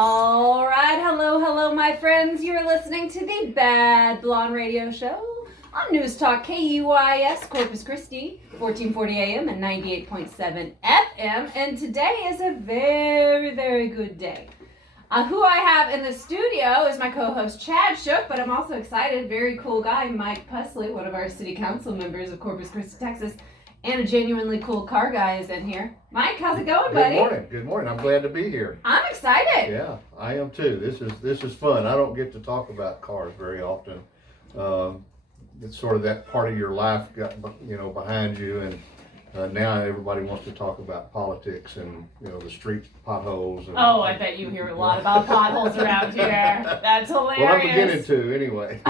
All right, hello, my friends. You're listening to the Bad Blonde Radio Show on News Talk KUIS Corpus Christi, 1440 AM and 98.7 FM. And today is a very, very good day. Who I have in the studio is my co-host Chad Shook, but I'm also excited. Very cool guy, Mike Pusley, one of our city council members of Corpus Christi, Texas. And a genuinely cool car guy is in here. Mike, how's it going, buddy? Good morning. I'm glad to be here. I'm excited. Yeah, I am too. This is fun. I don't get to talk about cars very often. It's sort of that part of your life got behind you, and now everybody wants to talk about politics and the street potholes. And, I bet you hear a lot about potholes around here. That's hilarious. Well, I'm beginning to anyway.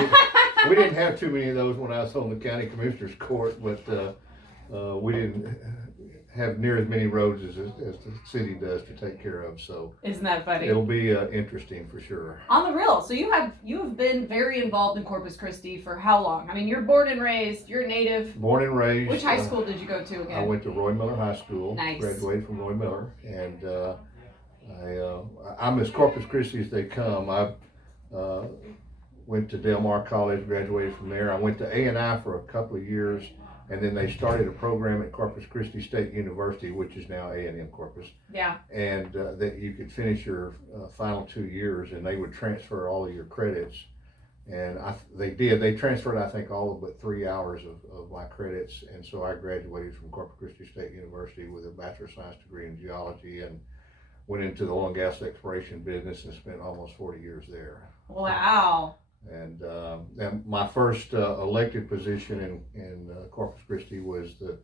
We didn't have too many of those when I was on the county commissioner's court, but we didn't have near as many roads as the city does to take care of. So isn't that funny? It'll be interesting for sure. On the real, so you have been very involved in Corpus Christi for how long? I mean, you're born and raised. You're a native. Born and raised. Which high school did you go to again? I went to Roy Miller High School. Nice. Graduated from Roy Miller, and I'm as Corpus Christi as they come. I went to Del Mar College, graduated from there. I went to A&I for a couple of years. And then they started a program at Corpus Christi State University, which is now A&M Corpus. Yeah. And that you could finish your final 2 years, and they would transfer all of your credits. And they did. They transferred, I think, all of but 3 hours of my credits. And so I graduated from Corpus Christi State University with a Bachelor of Science degree in geology, and went into the oil and gas exploration business and spent almost 40 years there. Wow. And my first elected position in Corpus Christi was the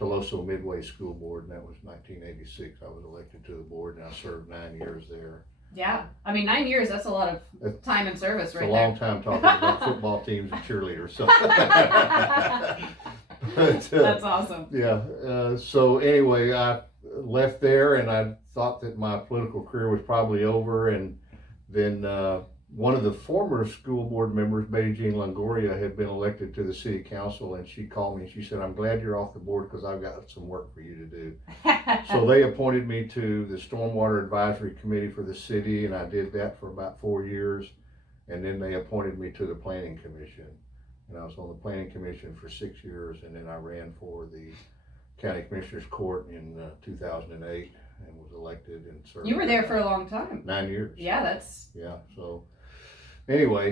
Toloso Midway School Board, and that was 1986. I was elected to the board, and I served 9 years there. Yeah, I mean 9 years, that's a lot of time and service right there. It's a long time talking about football teams and cheerleaders. So. That's awesome. Yeah, so anyway, I left there, and I thought that my political career was probably over, and then one of the former school board members, Betty Jean Longoria, had been elected to the city council, and she called me and she said, "I'm glad you're off the board because I've got some work for you to do." So they appointed me to the Stormwater Advisory Committee for the city, and I did that for about 4 years. And then they appointed me to the Planning Commission. And I was on the Planning Commission for 6 years, and then I ran for the County Commissioner's Court in 2008 and was elected and served. You were there for a long time. 9 years. Yeah, that's... Yeah, so... Anyway,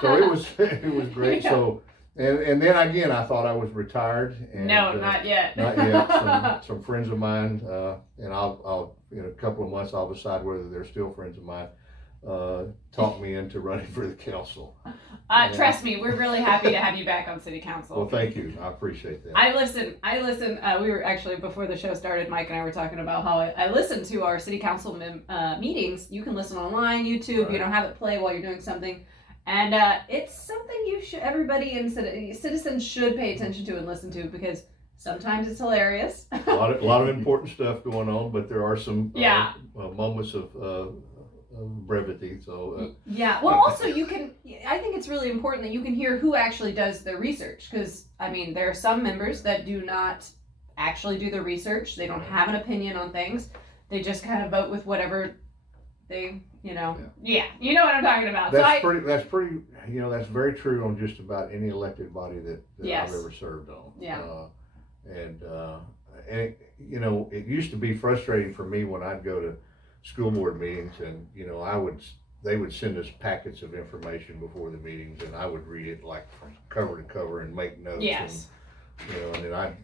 so it was great. Yeah. So, and then again, I thought I was retired. And, no, not yet. Not yet. Some friends of mine, and I'll in a couple of months I'll decide whether they're still friends of mine. Talked me into running for the council. Trust me, we're really happy to have you back on city council. Well, thank you. I appreciate that. I listen. We were actually, before the show started, Mike and I were talking about how I listen to our city council meetings. You can listen online, YouTube. Right. You don't have it play while you're doing something. And it's something everybody in citizens should pay attention to and listen to, because sometimes it's hilarious. a lot of important stuff going on, but there are some moments of brevity. So yeah. Well, also I think it's really important that you can hear who actually does their research, because I mean there are some members that do not actually do the research. They don't have an opinion on things. They just kind of vote with whatever they you know what I'm talking about. That's pretty that's very true on just about any elected body that yes. I've ever served on. Yeah. And it used to be frustrating for me when I'd go to school board meetings, and they would send us packets of information before the meetings, and I would read it like from cover to cover and make notes. Yes. And then I'd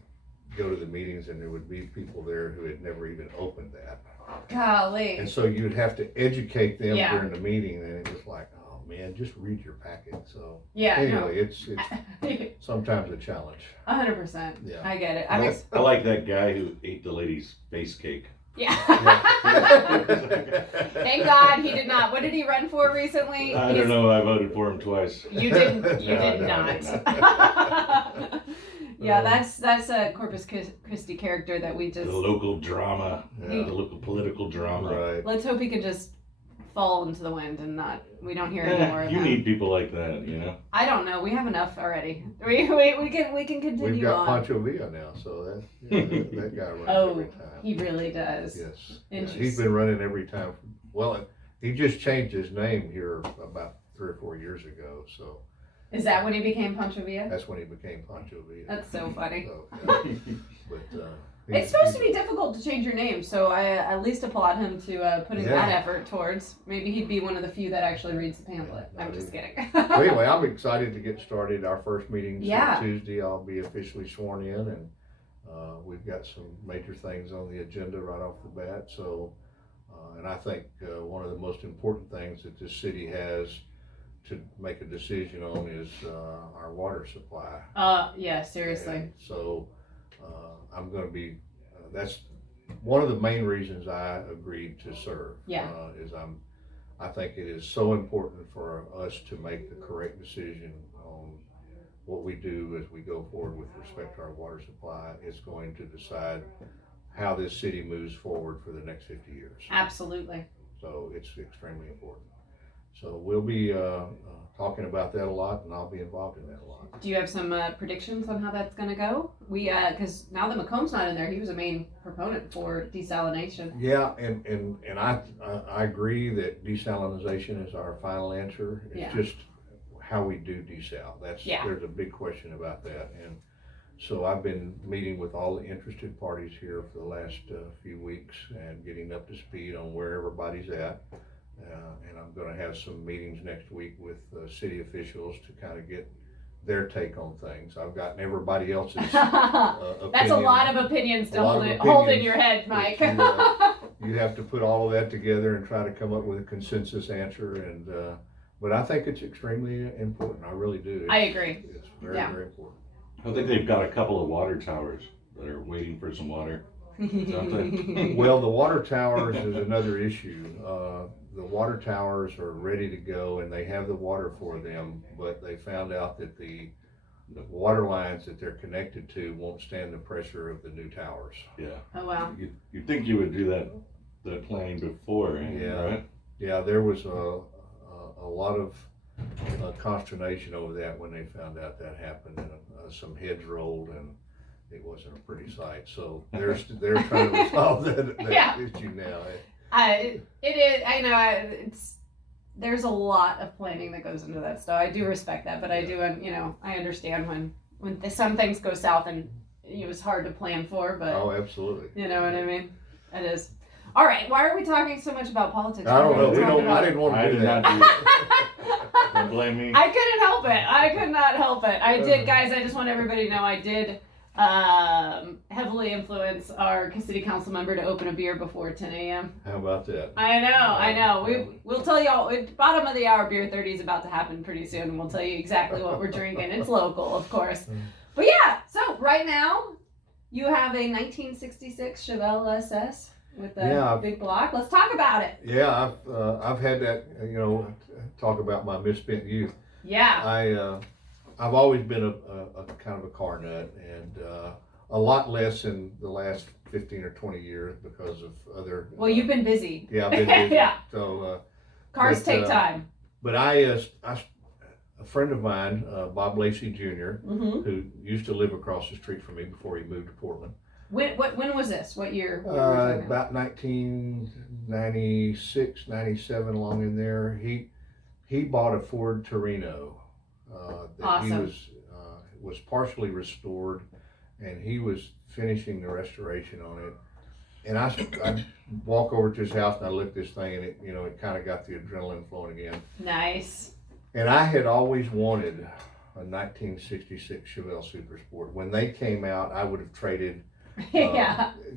go to the meetings, and there would be people there who had never even opened that. Golly. And so you'd have to educate them during the meeting, and it was like, oh man, just read your packet. So anyway, it's sometimes a challenge. 100%. Yeah. I get it. I like that guy who ate the lady's face cake. Yeah. Thank God he did not. What did he run for recently? I don't know. I voted for him twice. You didn't. You did not. Yeah, that's a Corpus Christi character that we just... The local drama. The local political drama. Right. Let's hope he can just fall into the wind and we don't hear any more of you that. need people like that, I don't know. We have enough already. We can continue on. We've got Pancho Villa now, so that guy runs every time. He really does. Yes. Interesting. He's been running every time. Well, He just changed his name here about 3 or 4 years ago, so Is that when he became Pancho Villa? that's when he became Pancho Villa. That's so funny. So, yeah. But It's supposed to be difficult to change your name, so I at least applaud him to putting that effort towards. Maybe he'd be one of the few that actually reads the pamphlet. I'm just kidding. Well, anyway, I'm excited to get started. Our first meeting's Yeah. Tuesday. I'll be officially sworn in, and we've got some major things on the agenda right off the bat. So, and I think one of the most important things that this city has to make a decision on is our water supply. Yeah, seriously. And so I'm going to be. That's one of the main reasons I agreed to serve. Yeah. I think it is so important for us to make the correct decision on what we do as we go forward with respect to our water supply. It's going to decide how this city moves forward for the next 50 years. Absolutely. So it's extremely important. So we'll be talking about that a lot, and I'll be involved in that a lot. Do you have some predictions on how that's going to go? Because now that McComb's not in there, he was a main proponent for desalination. Yeah, and I agree that desalinization is our final answer. It's just how we do desal. There's a big question about that, and so I've been meeting with all the interested parties here for the last few weeks and getting up to speed on where everybody's at. And I'm going to have some meetings next week with city officials to kind of get their take on things. I've gotten everybody else's opinion. That's a lot of opinions to hold in your head, Mike. You have to put all of that together and try to come up with a consensus answer. And but I think it's extremely important. I really do. I agree. It's very, very important. I think they've got a couple of water towers that are waiting for some water. Well, the water towers is another issue. The water towers are ready to go and they have the water for them, but they found out that the water lines that they're connected to won't stand the pressure of the new towers. Yeah. Oh, wow. You'd think you would do that planning before, right? Yeah, there was a lot of consternation over that when they found out that happened, and some heads rolled, and it wasn't a pretty sight. So they're trying to resolve that issue now. It is. I know. There's a lot of planning that goes into that stuff. I do respect that, but I do, I understand when some things go south and it was hard to plan for. But absolutely. You know what I mean? It is. All right. Why are we talking so much about politics? I don't know. I didn't want to do that. Don't blame me. I couldn't help it. I could not help it. I did, guys. I just want everybody to know I did heavily influence our city council member to open a beer before 10 a.m. How about that? I know. We'll tell you all. Bottom of the hour beer 30 is about to happen pretty soon. We'll tell you exactly what we're drinking. It's local, of course. But yeah, so right now you have a 1966 Chevelle SS with a big block. Let's talk about it. Yeah, I've had that. Talk about my misspent youth. Yeah. I've always been a kind of a car nut, and a lot less in the last 15 or 20 years because of other. Well, you've been busy. Yeah, I've been busy. Yeah. So cars take time. But a friend of mine, Bob Lacey Jr., who used to live across the street from me before he moved to Portland. When was this? What year? About 1996, 97, along in there. He bought a Ford Torino. That awesome. He was partially restored, and he was finishing the restoration on it. And I walk over to his house and I look at this thing, and it kind of got the adrenaline flowing again. Nice. And I had always wanted a 1966 Chevelle Super Sport. When they came out, I would have traded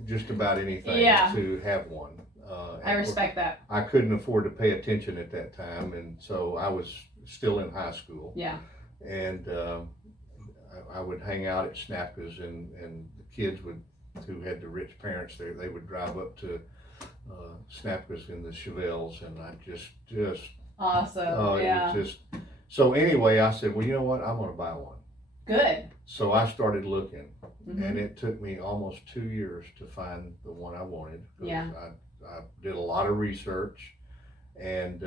just about anything to have one. I respect that. I couldn't afford to pay attention at that time, and so I was still in high school. Yeah. And I would hang out at Snapka's, and the kids who had the rich parents there, they would drive up to Snapka's in the Chevelles, and I just awesome. It was just so. Anyway, I said, well, you know what? I'm going to buy one. Good. So I started looking, and it took me almost 2 years to find the one I wanted. Yeah. I did a lot of research, and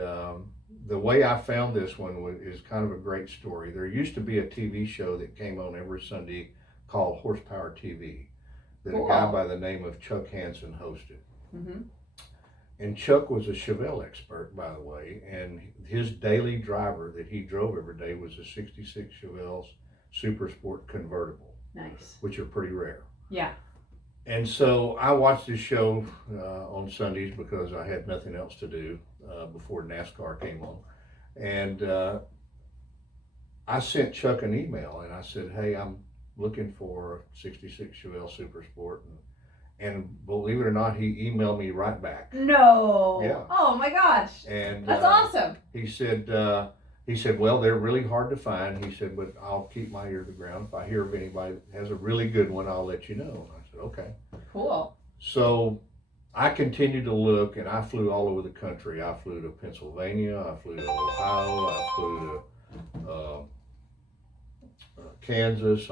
the way I found this one is kind of a great story. There used to be a TV show that came on every Sunday called Horsepower TV that a guy by the name of Chuck Hansen hosted. And Chuck was a Chevelle expert, by the way, and his daily driver that he drove every day was a 66 Chevelle Super Sport convertible, Nice. which are pretty rare. Yeah. And so I watched this show on Sundays because I had nothing else to do before NASCAR came on. And I sent Chuck an email and I said, hey, I'm looking for a 66 Chevelle Super Sport. And believe it or not, he emailed me right back. No. Yeah. Oh my gosh. And That's awesome. He said, well, they're really hard to find. He said, but I'll keep my ear to the ground. If I hear of anybody that has a really good one, I'll let you know. And I said, okay. Cool. So I continued to look, and I flew all over the country. I flew to Pennsylvania. I flew to Ohio. I flew to Kansas.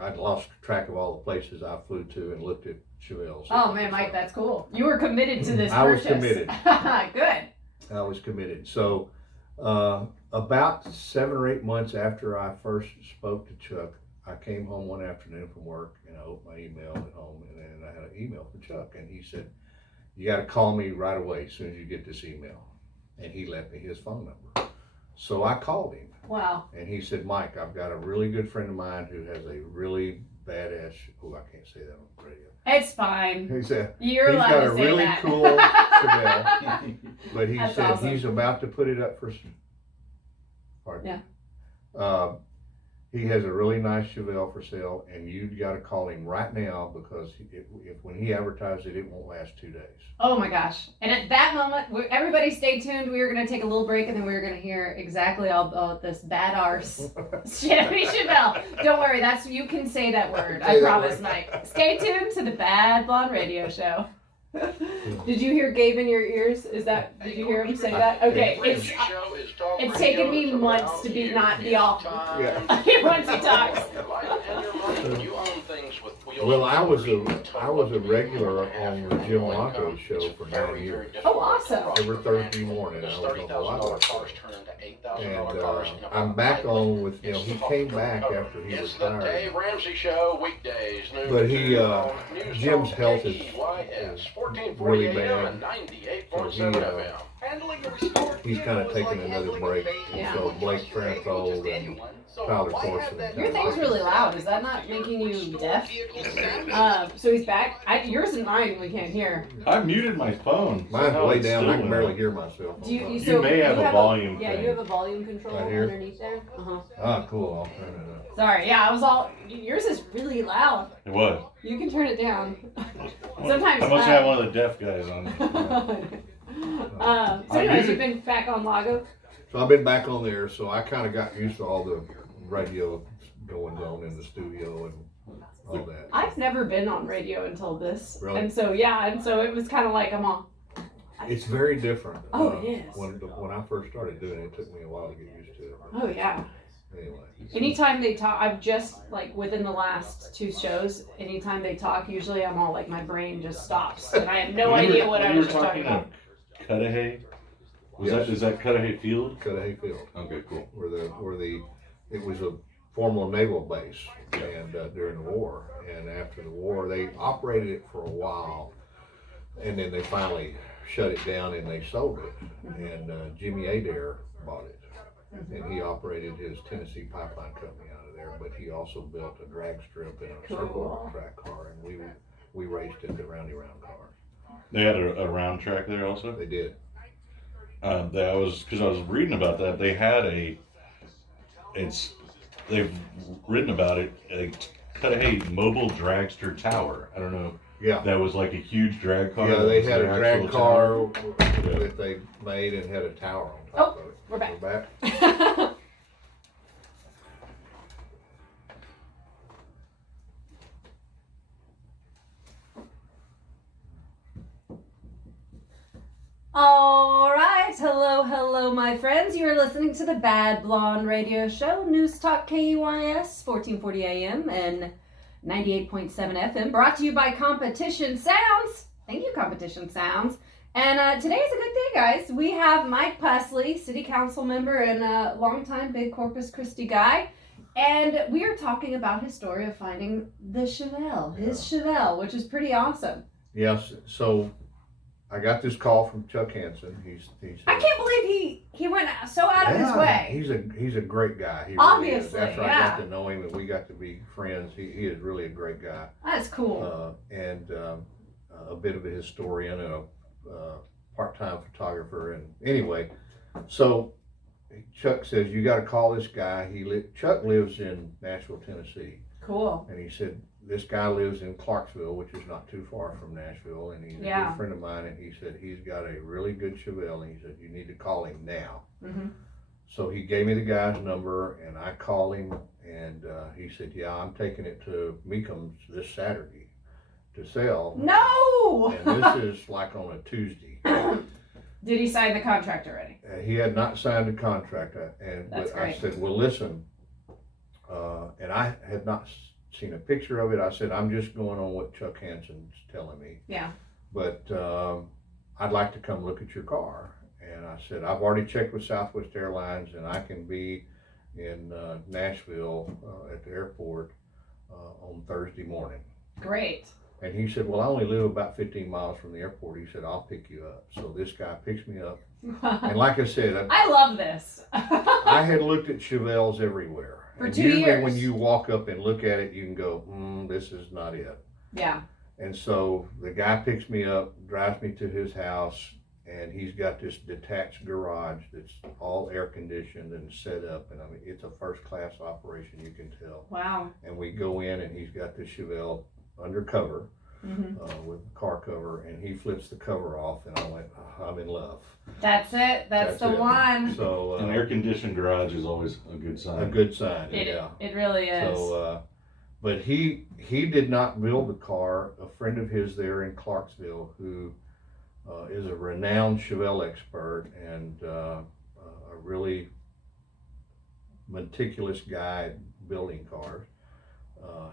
I'd lost track of all the places I flew to and looked at Chevelles. Oh man, Mike, that's cool. You were committed to this I was purchase. committed. Good. I was committed. So about 7 or 8 months after I first spoke to Chuck, I came home one afternoon from work and I opened my email at home, and then I had an email from Chuck, and he said, you got to call me right away as soon as you get this email. And he left me his phone number. So I called him. Wow. And he said, Mike, I've got a really good friend of mine who has a really badass, I can't say that on the radio. It's fine. He said, You're he's allowed got to a say really that. cool Chevelle, but he That's said awesome. he's about to put it up for, pardon? Yeah. He has a really nice Chevelle for sale, and you got to call him right now because if when he advertised it, it won't last 2 days. Oh my gosh. And at that moment, everybody stay tuned. We are going to take a little break and then we're going to hear exactly all about this bad arse Chevy Chevelle. Don't worry, you can say that word. I promise, Mike. Stay tuned to the Bad Blonde Radio Show. Did you hear Gabe in your ears? Did you hear him say that? Okay, it's taken me months to not be all once he talks. Well, I was a regular on the Jim Longo's show for 9 years. Oh, awesome. Every Thursday morning, I was on the Live Show. And I'm back on with, he came back after he retired. Dave Ramsey Show, weekdays, But Jim's health is really bad. So he's kind of taking another break. Yeah. So Blake Franco and Tyler Corson. Your thing's really loud. Is that not making you deaf? So he's back. Yours and mine we can't hear. I muted my phone. Mine's Somehow way it's down. still I can in barely there. hear myself. You may have a volume Yeah, thing. you have a volume control Right here? underneath there. Ah, cool. I'll turn it up. Sorry. Yeah, yours is really loud. It was. You can turn it down. Sometimes. I must have one of the deaf guys on. So anyways, you've been back on Lago? So I've been back on there, so I kind of got used to all the radio goings on in the studio and all that. I've never been on radio until this. Really? And so it was kind of like I'm on. It's very different. Oh, it is. When I first started doing it, it took me a while to get used to it. Oh yeah. Anyway. Anytime they talk, I've just within the last 2 shows, anytime they talk, usually I'm all my brain just stops and I have no idea what I was just talking about. Cudahy? Yes. Is that Cudahy Field? Cudahy Field. Okay, cool. It was a former naval base and during the war, and after the war they operated it for a while, and then they finally shut it down and they sold it, and Jimmy Adair bought it, and he operated his Tennessee Pipeline Company out of there, but he also built a drag strip and a circle track car, and we raced in the round cars. They had a round track there also? They did. Because I was reading about that. They had they've written about it, a Cudahy mobile dragster tower. I don't know. Yeah. That was like a huge drag car. Yeah, they had a drag actual car tower. that they made and had a tower on top of it. We're back. We're back. All right, hello, my friends. You are listening to the Bad Blonde Radio Show, News Talk KUYS, 1440 AM and 98.7 FM, brought to you by Competition Sounds. Thank you, Competition Sounds. And today is a good day, guys. We have Mike Pusley, City Council member and a longtime big Corpus Christi guy, and we are talking about his story of finding the Chevelle, his Chevelle, which is pretty awesome. Yes, so I got this call from Chuck Hansen. He said, I can't believe he went so out of his way. He's a great guy. He Obviously, really is. After I yeah. got to know him and we got to be friends, he is really a great guy. That's cool. And a bit of a historian and a part-time photographer. And anyway, so Chuck says, you got to call this guy. Chuck lives in Nashville, Tennessee. Cool. And he said, this guy lives in Clarksville, which is not too far from Nashville, and he's a good friend of mine, and he said he's got a really good Chevelle, and he said, you need to call him now. Mm-hmm. So he gave me the guy's number, and I called him, and he said, yeah, I'm taking it to Meekham's this Saturday to sell. No! And this is like on a Tuesday. Did he sign the contract already? He had not signed a contract, That's but I great. said, well, listen, and I had not seen a picture of it. I said, I'm just going on what Chuck Hansen's telling me. Yeah. But I'd like to come look at your car. And I said, I've already checked with Southwest Airlines, and I can be in Nashville at the airport on Thursday morning. Great. And he said, well, I only live about 15 miles from the airport. He said, I'll pick you up. So this guy picks me up. And like I said, I love this. I had looked at Chevelles everywhere. For and 2 usually years. when you walk up and look at it, you can go, this is not it. Yeah. And so the guy picks me up, drives me to his house, and he's got this detached garage that's all air conditioned and set up. And I mean, it's a first class operation, you can tell. Wow. And we go in and he's got the Chevelle undercover with the car cover, and he flips the cover off, and I went, I'm in love. That's it. That's the it. one. So An air-conditioned garage is always a good sign. a good sign, It, yeah. it really is. So, but he did not build the car. A friend of his there in Clarksville, who is a renowned Chevelle expert and a really meticulous guy at building cars,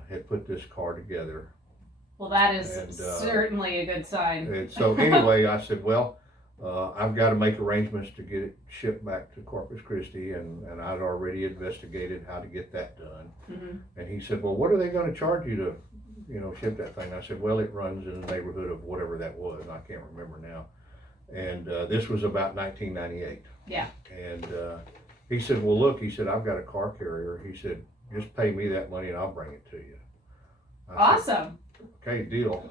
had put this car together. Well, that is And, certainly a good sign. And so anyway, I said, well, I've got to make arrangements to get it shipped back to Corpus Christi, and I'd already investigated how to get that done. Mm-hmm. And he said, well, what are they going to charge you to, ship that thing? I said, well, it runs in the neighborhood of whatever that was. I can't remember now. And this was about 1998. Yeah. And he said, well, look, he said, I've got a car carrier. He said, just pay me that money and I'll bring it to you. I said, Awesome. okay, deal.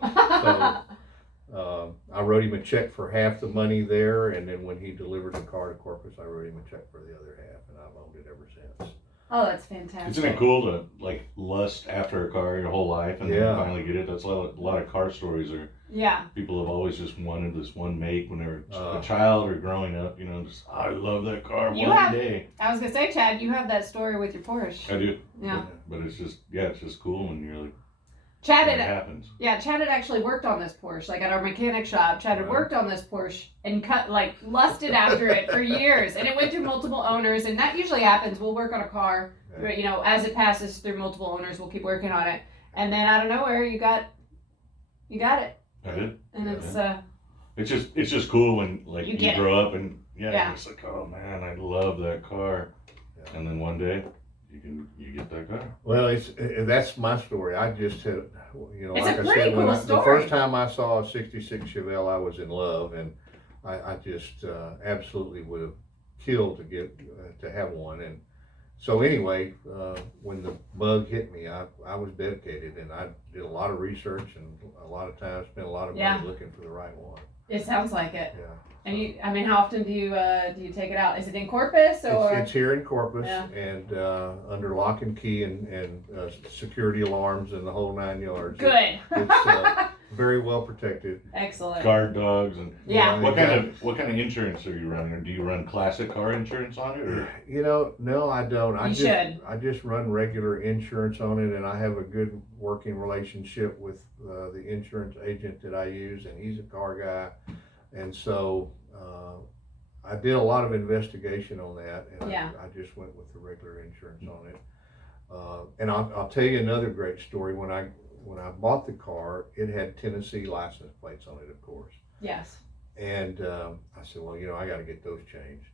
So I wrote him a check for half the money there, and then when he delivered the car to Corpus, I wrote him a check for the other half, and I've owned it ever since. Oh, that's fantastic. Isn't it cool to like lust after a car your whole life and Yeah. then finally get it? That's a lot of car stories are Yeah. people have always just wanted this one make when they were Uh, a child or growing up, just I love that car You one have- day. I was gonna say, Chad, you have that story with your Porsche. I do. Yeah. But it's just cool when you're like Chad when it had, happens. Chad had actually worked on this Porsche, like at our mechanic shop. Chad had Right. worked on this Porsche and lusted after it for years, and it went through multiple owners, and that usually happens. We'll work on a car, Yeah. as it passes through multiple owners, we'll keep working on it, and then out of nowhere, you got it, I did. and It's just cool when like You you, get it. grow up and Yeah. you're just like, oh man, I love that car. Yeah. And then one day you get that car. Well, that's my story. I just had, It's like a I pretty said, cool the story. first time I saw a '66 Chevelle, I was in love, and I just absolutely would have killed to get to have one. And so anyway, when the bug hit me, I was dedicated, and I did a lot of research and a lot of time, spent a lot of money Yeah. looking for the right one. it sounds like it. Yeah. And how often do you take it out? Is it in Corpus or? It's here in Corpus, Yeah. and under lock and key and security alarms and the whole 9 yards. Good. It's very well protected. Excellent. Guard dogs and Yeah. what kind of insurance are you running? Or do you run classic car insurance on it or No, I don't. You should. I just run regular insurance on it, and I have a good working relationship with the insurance agent that I use, and he's a car guy, and so I did a lot of investigation on that, and Yeah. I just went with the regular insurance on it. And I'll tell you another great story. When I bought the car, it had Tennessee license plates on it, of course. Yes. And I said, well, I got to get those changed.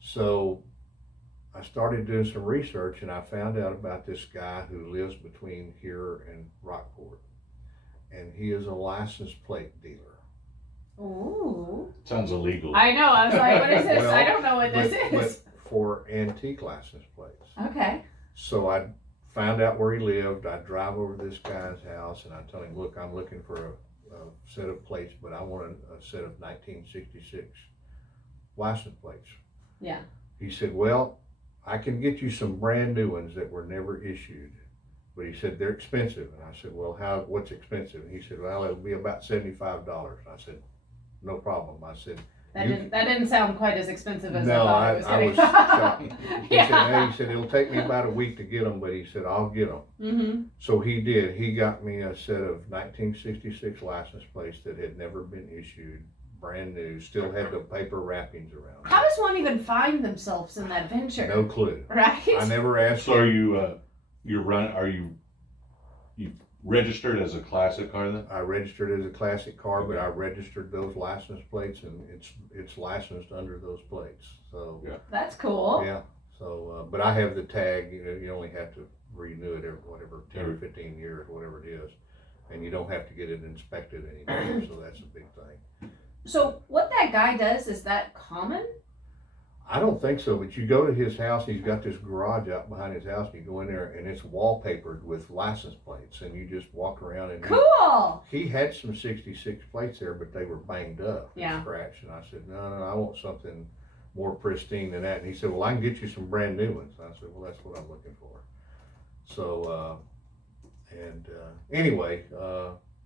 So I started doing some research, and I found out about this guy who lives between here and Rockport. And he is a license plate dealer. Ooh. Sounds illegal. I know. I was like, what is this? Well, I don't know what this is. But for antique license plates. Okay. So I found out where he lived. I drive over to this guy's house and I tell him, look, I'm looking for a set of plates, but I want a set of 1966 license plates. Yeah. He said, well, I can get you some brand new ones that were never issued. But he said, they're expensive. And I said, well, what's expensive? And he said, well, it'll be about $75. I said, no problem. I said, That didn't sound quite as expensive as no, I thought it was I gonna was be. shocked. He said, hey, he said, it'll take me about a week to get them, but he said, I'll get them. Mm-hmm. So he did. He got me a set of 1966 license plates that had never been issued, brand new, still had the paper wrappings around. How does one even find themselves in that venture? No clue. Right? I never asked So him. are you registered as a classic car then? I registered as a classic car, but I registered those license plates, and it's licensed under those plates. So Yeah. That's cool. yeah. So but I have the tag. You only have to renew it every 10 or 15 years, whatever it is, and you don't have to get it inspected anymore. So that's a big thing. So what that guy does, is that common? I don't think so, but you go to his house, he's got this garage out behind his house, and you go in there and it's wallpapered with license plates, and you just walk around and Cool. he had some 66 plates there, but they were banged up Yeah. and scratched, and I said, no, I want something more pristine than that. And he said, well, I can get you some brand new ones. And I said, well, that's what I'm looking for. So, anyway,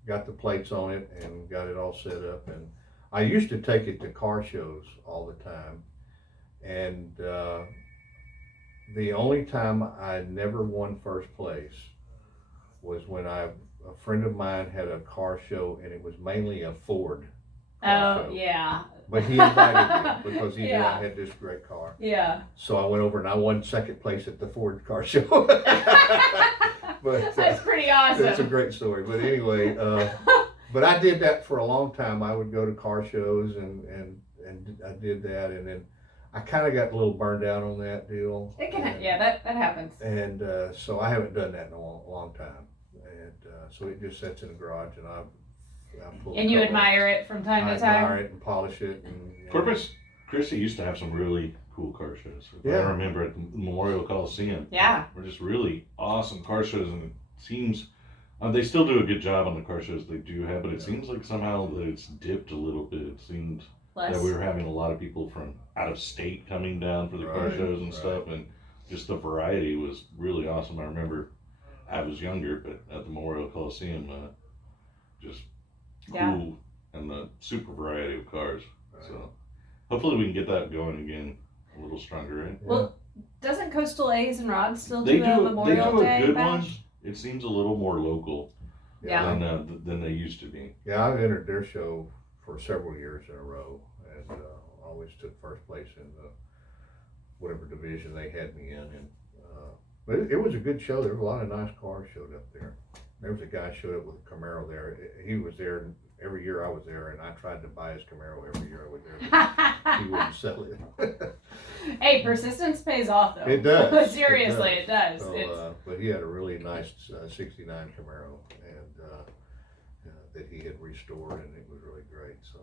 got the plates on it and got it all set up, and I used to take it to car shows all the time. And the only time I never won first place was when a friend of mine had a car show, and it was mainly a Ford car show. Yeah. But he invited me because he knew Yeah. I had this great car. Yeah. So I went over and I won second place at the Ford car show. But That's pretty awesome. that's a great story. But anyway, but I did that for a long time. I would go to car shows and I did that, and then I kind of got a little burned out on that deal. It can, yeah, that happens. And so I haven't done that in a long time. And so it just sits in the garage, and I pull. And you admire it from time I to time? admire it and polish it. And, Corpus Christi used to have some really cool car shows. Yeah. I remember at the Memorial Coliseum. Yeah. Were just really awesome car shows, and it seems they still do a good job on the car shows they do have, but it seems like somehow that it's dipped a little bit. It seemed that we were having a lot of people from out of state coming down for the car shows and stuff, and just the variety was really awesome. I remember I was younger, but at the Memorial Coliseum, just cool and the super variety of cars. So hopefully we can get that going again a little stronger, right? Well, doesn't Coastal A's and Rods still They do a Memorial a Day good bash? one. It seems a little more local Yeah. than they used to be. Yeah, I've entered their show for several years in a row, and always took first place in whatever division they had me in. And but it was a good show. There were a lot of nice cars showed up there. There was a guy showed up with a Camaro there. He was there every year I was there, and I tried to buy his Camaro every year I was there. But he wouldn't sell it. Hey, persistence pays off, though. It does. Seriously, it does. So, but he had a really nice '69 Camaro, and that he had restored, and it was really great. So,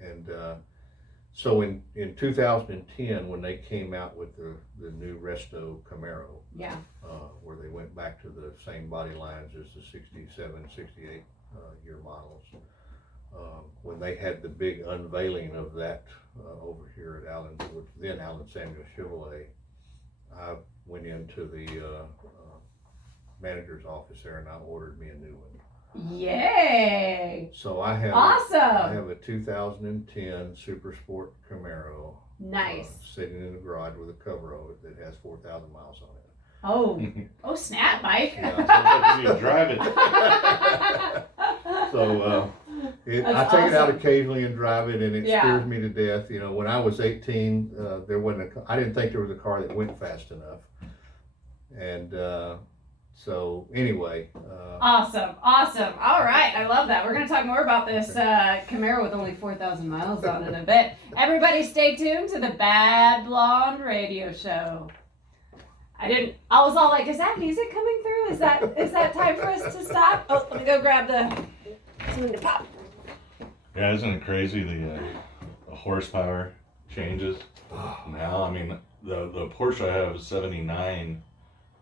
and so in 2010, when they came out with the new Resto Camaro, Yeah. where they went back to the same body lines as the 67, 68 year models, when they had the big unveiling of that over here at Allen, then Allen Samuel Chevrolet, I went into the manager's office there and I ordered me a new one. Yay! So I have Awesome! a 2010 Super Sport Camaro. Nice. Sitting in the garage with a cover over it that has 4,000 miles on it. Oh, snap, Mike. Yeah. Sounds like you need to drive it. So I That's take it out awesome. occasionally and drive it, and it Yeah. scares me to death. You know, when I was 18, there wasn't I didn't think there was a car that went fast enough. And so anyway. Awesome. All right, I love that. We're going to talk more about this Camaro with only 4,000 miles on it in a bit. Everybody stay tuned to the Bad Blonde Radio Show. I was all like, is that music coming through? Is that time for us to stop? Oh, let me go grab something to pop. Yeah, isn't it crazy the horsepower changes now? I mean, the Porsche I have 79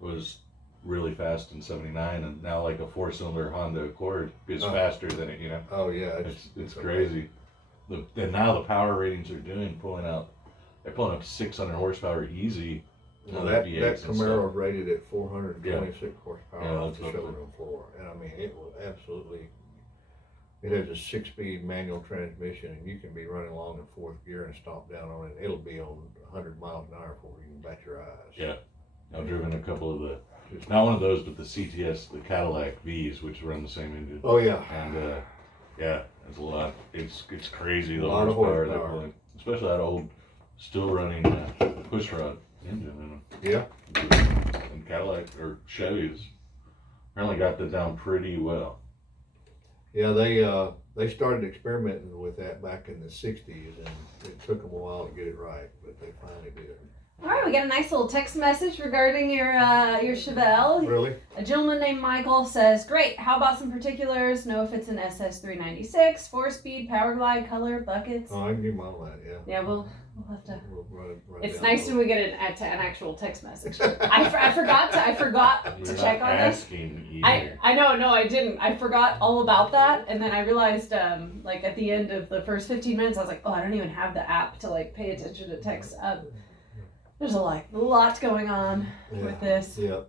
was really fast in 79, and now like a 4-cylinder Honda Accord is faster than it. Oh yeah, It's crazy. And now the power ratings are they're pulling up 600 horsepower easy. Well, that Camaro rated at 426 horsepower off the showroom floor, and I mean it was absolutely. It has a 6-speed manual transmission, and you can be running along in fourth gear and stop down on it. It'll be on 100 miles an hour before you can bat your eyes. Yeah, I've driven a couple of not one of those, but the CTS, the Cadillac V's, which run the same engine. Oh yeah. And yeah, it's a lot. It's crazy the lot horsepower of they're pulling, especially that old, still running pushrod engine. Yeah. And Cadillac or Chevy's apparently got that down pretty well. Yeah, they started experimenting with that back in the 60s, and it took them a while to get it right, but they finally did. All right, we got a nice little text message regarding your Chevelle. Really? A gentleman named Michael says, "Great. How about some particulars? Know if it's an SS396, 4-speed, power glide, color, buckets." Oh, I can give mom that. Yeah. Yeah, we'll have to. We'll run It's nice when we get an actual text message. I forgot to check on this. I know, no, I didn't. I forgot all about that, and then I realized, like at the end of the first 15 minutes, I was like, oh, I don't even have the app to like pay attention to text. There's a lot going on with this. Yeah.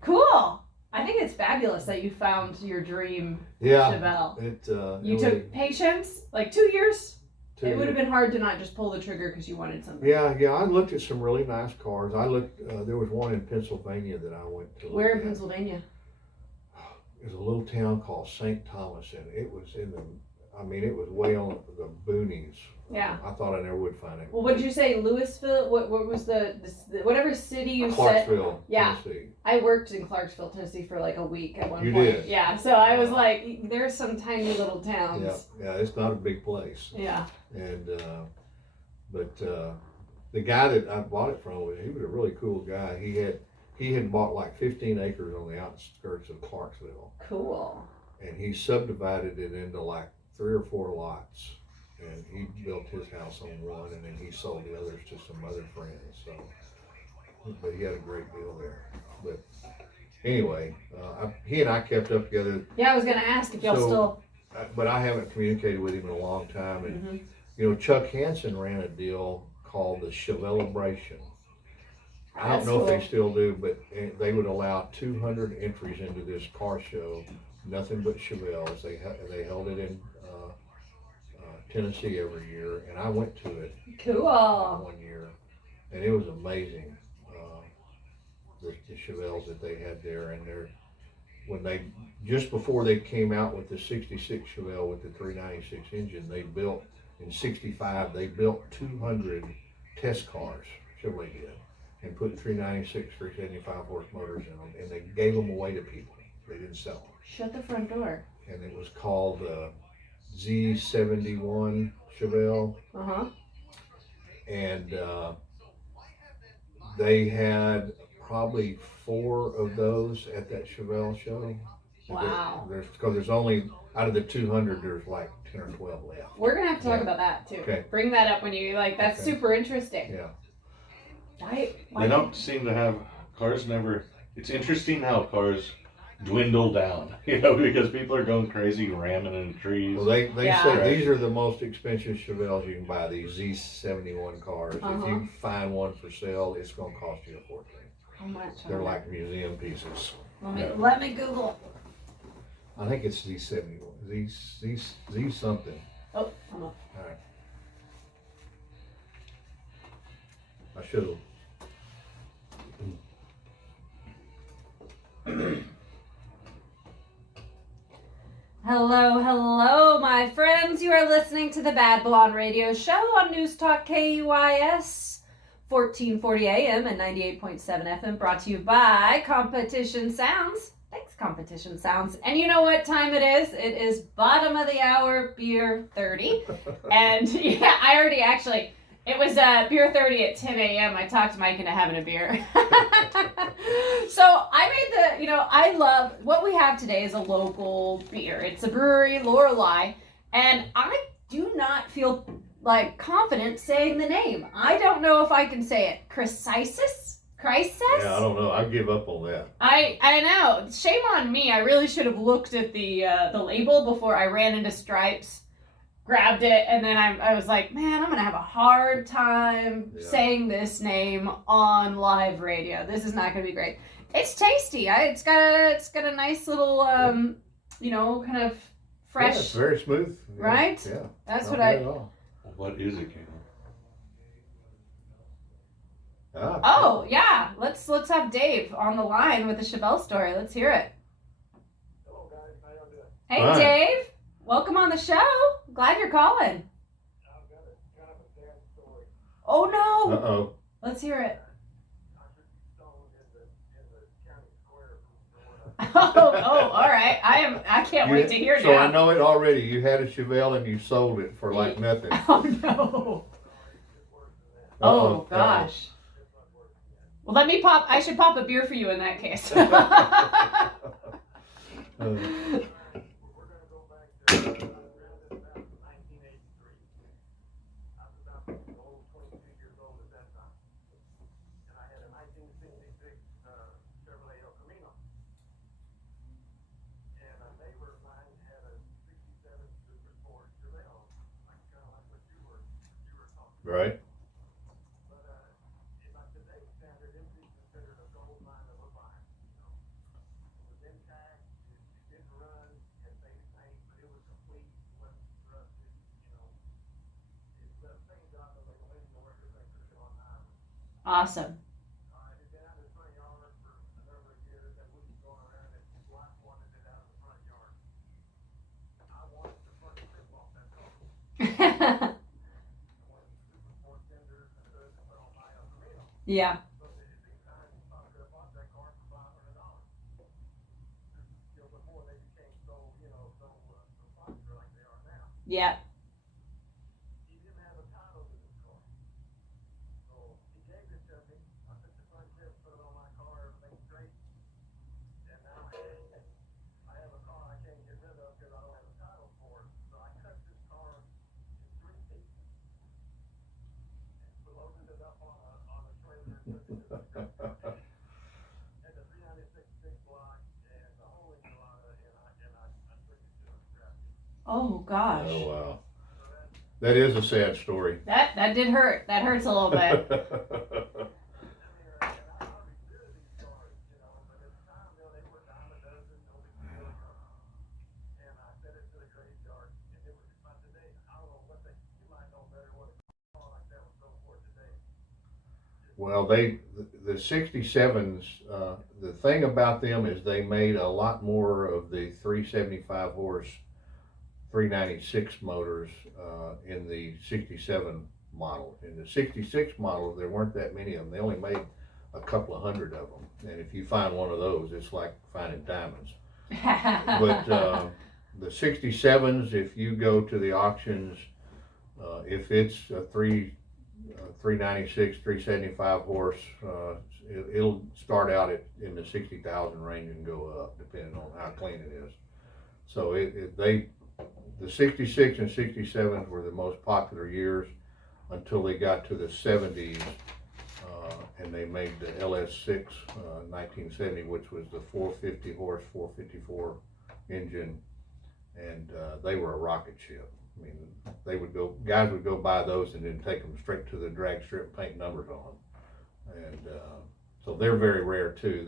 Cool. I think it's fabulous that you found your dream Chevelle. You took patience, like 2 years. It would have been hard to not just pull the trigger because you wanted something. Yeah. I looked at some really nice cars. There was one in Pennsylvania that I went to. Where in Pennsylvania? There's a little town called St. Thomas, and it was it was way on the boonies. Yeah. I thought I never would find it. Well, what did you say, Louisville? What was the whatever city you said? Clarksville, yeah. Tennessee. I worked in Clarksville, Tennessee for like a week at one point. You did? Yeah, so I was like, there's some tiny little towns. Yeah, it's not a big place. Yeah. And, but the guy that I bought it from, he was a really cool guy. He had bought like 15 acres on the outskirts of Clarksville. Cool. And he subdivided it into like 3 or 4 lots. And he built his house on one, and then he sold the others to some other friends. So, but he had a great deal there. But anyway, he and I kept up together. Yeah, I was gonna ask if y'all still. But I haven't communicated with him in a long time. And Chuck Hansen ran a deal called the Chevelebration. I don't know if they still do, but they would allow 200 entries into this car show, nothing but Chevelles. They held it in Tennessee every year, and I went to it. Cool. One year, and it was amazing. The Chevelles that they had there, and just before they came out with the '66 Chevelle with the 396 engine, they built in '65. They built 200 test cars. Chevrolet did, and put 396 375 horse motors in them, and they gave them away to people. They didn't sell them. Shut the front door. And it was called Z71 Chevelle. And they had probably 4 of those at that Chevelle show. Wow. Because there's only, out of the 200, there's like 10 or 12 left. We're going to have to talk about that too. Okay. Bring that up when you, that's super interesting. Yeah. Why? They don't seem to have, cars never, it's interesting how cars dwindle down, because people are going crazy ramming into trees. Well, they say these are the most expensive Chevelles you can buy, these Z71 cars. If you find one for sale, it's going to cost you a fortune. How much? They're like museum pieces. Let me Google. I think it's Z71, Z something. Oh, come on. All right. I should have. Hello, my friends. You are listening to the Bad Blonde Radio Show on News Talk KUIS, 1440 AM and 98.7 FM, brought to you by Competition Sounds. Thanks, Competition Sounds. And you know what time it is? It is bottom of the hour, beer 30. And yeah, I already actually... It was beer 30 at 10 a.m. I talked Mike into having a beer. So I made I love, what we have today is a local beer. It's a brewery, Lorelei, And I do not feel like confident saying the name. I don't know if I can say it. Crisis? Yeah, I don't know. I give up on that. I know. Shame on me. I really should have looked at the label before I ran into Stripes, grabbed it, and then I was like, man, I'm gonna have a hard time saying this name on live radio. This is not gonna be great. It's tasty. It's got a nice little kind of fresh. Yeah, it's very smooth. Yeah, right? Yeah. That's not what bad at all. What is it, Kayla? Oh yeah, let's have Dave on the line with the Chevelle story. Let's hear it. Hello guys, how y'all doing? Hey Hi. Dave, welcome on the show. Glad you're calling. I've got a kind of a sad story. Oh no, Uh-oh. let's hear it. I should be stoned in the county square from the Oh, all right. I can't wait to hear So now. I know it already. You had a Chevelle and you sold it for like nothing. Oh no. Uh-oh. Oh gosh. Well, I should pop a beer for you in that case. We're going to go back to around about 1983. I was about 22 years old at that time. And I had a 1966 Chevrolet El Camino. And a neighbor of mine had a 67 Super Sport Chevelle, kind of like what you were talking about. Right. But by today's standard, this is considered a gold mine of a mine. It was intact, it didn't run, it faded paint, but it was complete, it wasn't rusted, It left paint on the window where everything could have gone higher. Awesome. It had been out in the front yard for a number of years, and we was going around it, his wife wanted it out in the front yard. I wanted the front grip off that car. I wanted the Super Sport fenders and hoods to put on my El Camino. Yeah. But at the same time, I could have bought that car for $500. Before they became so popular like they are now. Yeah. He didn't have a title to this car. So he gave it to me. I took the front grip, put it on my car, everything straight. And now I have a car I can't get rid of because I don't have a title for it. So I cut this car in 3 pieces. And loaded it up on a trailer and took it to the scrapyard. Had the 396 big block and the whole enchilada, and I took it to a scrapyard. Oh gosh. Oh, wow. That is a sad story. That did hurt. That hurts a little bit. Well, the 67s, the thing about them is they made a lot more of the 375 horse 396 motors in the 67 model. In the 66 model, there weren't that many of them. They only made a couple of hundred of them. And if you find one of those, it's like finding diamonds. But the 67s, if you go to the auctions, if it's a 396, 375 horse, it'll start out in the 60,000 range and go up depending on how clean it is. So the 66 and 67s were the most popular years until they got to the 70s, and they made the LS6 1970, which was the 450 horse, 454 engine, and they were a rocket ship. I mean, guys would go buy those and then take them straight to the drag strip and paint numbers on them. And so they're very rare too.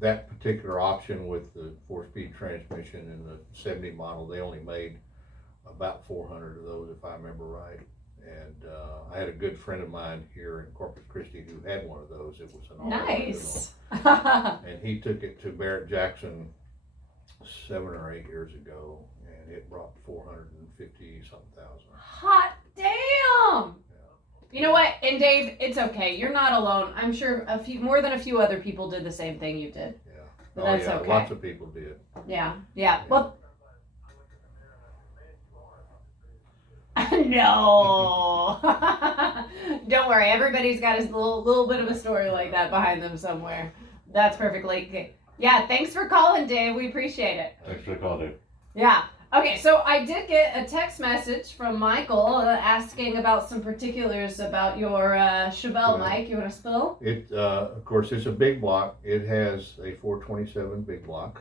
That particular option with the 4-speed transmission in the 70 model, they only made about 400 of those, if I remember right. And I had a good friend of mine here in Corpus Christi who had one of those. It was an Nice. and he took it to Barrett Jackson 7 or 8 years ago, and it brought 450 something thousand. Hot damn! You know what? And Dave, it's okay. You're not alone. I'm sure more than a few other people did the same thing you did. Yeah. But that's okay. Lots of people did. Yeah. Well, no. Don't worry. Everybody's got a little bit of a story like that behind them somewhere. That's perfectly good. Yeah. Thanks for calling, Dave. We appreciate it. Thanks for the call, Dave. Yeah. Okay, so I did get a text message from Michael asking about some particulars about your Chevelle, Mike. You want to spill? It, of course, it's a big block. It has a 427 big block,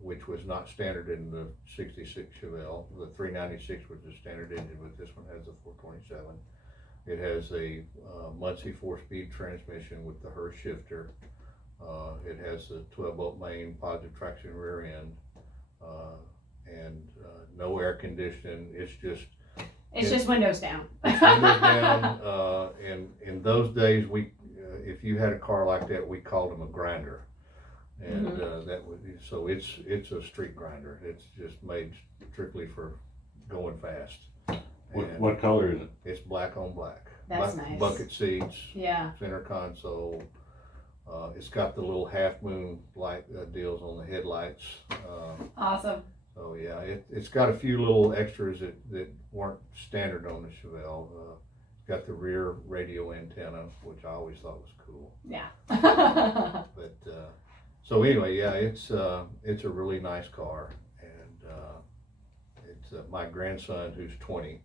which was not standard in the 66 Chevelle. The 396 was the standard engine, but this one has a 427. It has a Muncie 4-speed transmission with the Hurst shifter. It has a 12-volt main, positive traction rear end, and no air conditioning. It's just windows down. It's windows down. And in those days, if you had a car like that, we called them a grinder, and that would so it's a street grinder. It's just made strictly for going fast. What color is it? It's black on black. That's nice. Bucket seats. Yeah. Center console. It's got the little half moon light deals on the headlights. Awesome. So yeah, it's got a few little extras that weren't standard on the Chevelle. It's got the rear radio antenna, which I always thought was cool. Yeah. But so anyway, yeah, it's a really nice car, and it's my grandson who's 20.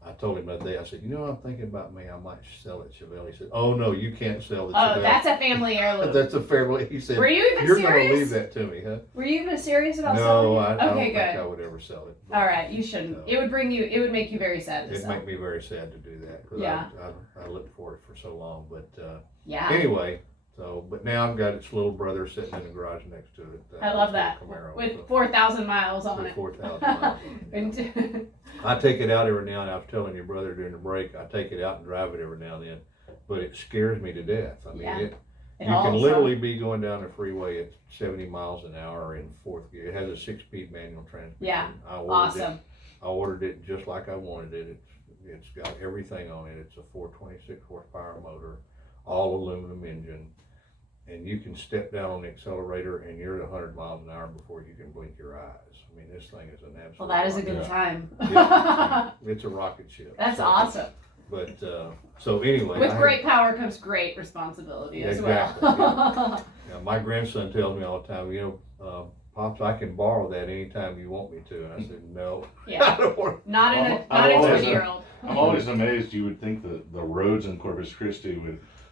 I told him the other day, I said, I'm thinking about me, I might sell it Chevelle. He said, oh no, you can't sell the Chevelle. Oh, that's a family heirloom. That's a family. He said, were you even you're serious? going to leave that to me, huh? Were you even serious about selling No, it? I don't Okay, think good. I would ever sell it. All right, you shouldn't. It would make you very sad to It'd sell. make me very sad to do that, because Yeah. I looked for it for so long. But Yeah. anyway, but now I've got its little brother sitting in the garage next to it. I love that. Camaro, With 4,000 miles on with it. 4,000 miles on it. And- I take it out every now and then. I was telling your brother during the break, I take it out and drive it every now and then, but it scares me to death. I mean, Yeah. you can also- literally be going down the freeway at 70 miles an hour in fourth gear. It has a 6-speed manual transmission. Yeah. I ordered Awesome. I ordered it just like I wanted it. It's got everything on it. It's a 426 horsepower motor, all aluminum engine, and you can step down on the accelerator and you're at 100 miles an hour before you can blink your eyes. I mean, this thing is an absolute. Well, that is a rocket good ship. time. Yeah, it's a rocket ship. That's So, awesome. But so anyway, With great power comes great responsibility as Exactly, well. yeah, my grandson tells me all the time, Pops, I can borrow that anytime you want me to. And I said, no. Yeah. I don't want. Not I'm a always- 20-year-old. I'm always amazed. You would think that the roads in Corpus Christi